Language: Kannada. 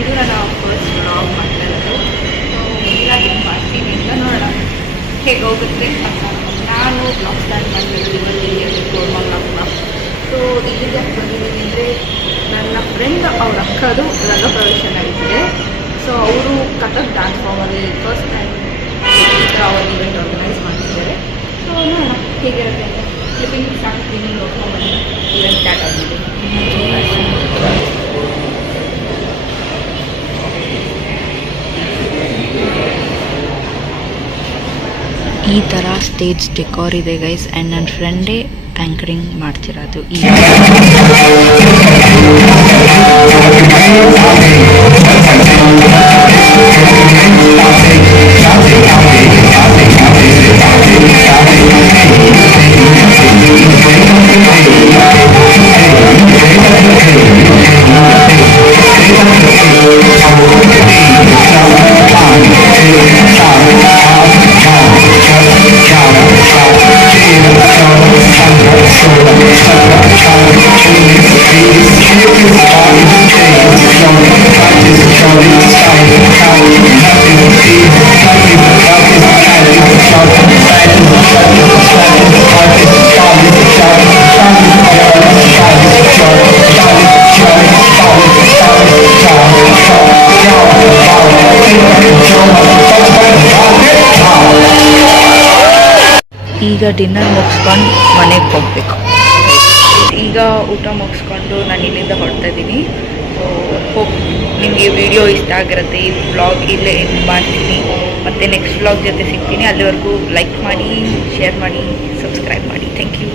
ಇದು ನನ್ನ ಫಸ್ಟ್ ವ್ಲಾಗ್ ಮಾಡ್ತಾ ಇರೋದು. ಸೊ ಇದಾಗಿ ಮಾಡ್ತೀನಿ ಅಂತ ನೋಡೋಣ ಹೇಗೆ ಹೋಗುತ್ತೆ ಅಂತ. ನಾನು ಬ್ಲಾಗ್ ಸ್ಟಾರ್ಟ್ ಮಾಡ್ತಿರೋದು ಇವತ್ತು 4 ಬ್ಲಾಗ್ನ. ಸೊ ಇಲ್ಲಿಗೆ ಬಂದಿದ್ದೀನಿ ಅಂದರೆ ನನ್ನ ಫ್ರೆಂಡ್ ಅವ್ರ ಅಕ್ಕದು ರಂಗಪ್ರವೇಶ ನಡೀತಿದೆ. ಸೊ ಅವರು Kathak dance formally first time ಒಂದು ಇವೆಂಟ್ ಆರ್ಗನೈಸ್ ಮಾಡ್ತಿದ್ದಾರೆ. ಸೊ ನೋಡೋಣ ಹೇಗಿರುತ್ತೆ ಅಂತ. ಕ್ಲಿಪ್ಪಿಂಗ್ ಸ್ಟಾರ್ಟ್ ಕ್ಲೀನಿಂಗ್ ನೋಡ್ಕೊಂಡ್ಬಂದು ಇವೆಂಟ್ ಸ್ಟಾರ್ಟ್ ಆಗಿದೆ. ಈ ಥರ ಸ್ಟೇಜ್ ಡೆಕೋರ್ ಇದೆ ಗೈಸ್. ಆ್ಯಂಡ್ ನನ್ನ ಫ್ರೆಂಡೇ ಆ್ಯಂಕರಿಂಗ್ ಮಾಡ್ತಿರೋದು. ಈಗ ಡಿನ್ನರ್ ಮುಗಿಸ್ಕೊಂಡು ಮನೆಗೆ ಹೋಗಬೇಕು. ಈಗ ಊಟ ಮುಗಿಸ್ಕೊಂಡು ನಾನು ಇಲ್ಲಿಂದ ಹೊರಡ್ತಾ ಇದ್ದೀನಿ. ಸೊ ಹೋಪ್ ನಿಮಗೆ ವಿಡಿಯೋ ಇಷ್ಟ ಆಗಿರುತ್ತೆ. ಈ ವ್ಲಾಗ್ ಇಲ್ಲೇ ಎಂಡ್ ಮಾಡ್ತೀನಿ. ಮತ್ತು ನೆಕ್ಸ್ಟ್ ವ್ಲಾಗ್ ಜೊತೆ ಸಿಗ್ತೀನಿ. ಅಲ್ಲಿವರೆಗೂ ಲೈಕ್ ಮಾಡಿ, ಶೇರ್ ಮಾಡಿ, ಸಬ್ಸ್ಕ್ರೈಬ್ ಮಾಡಿ. Thank you.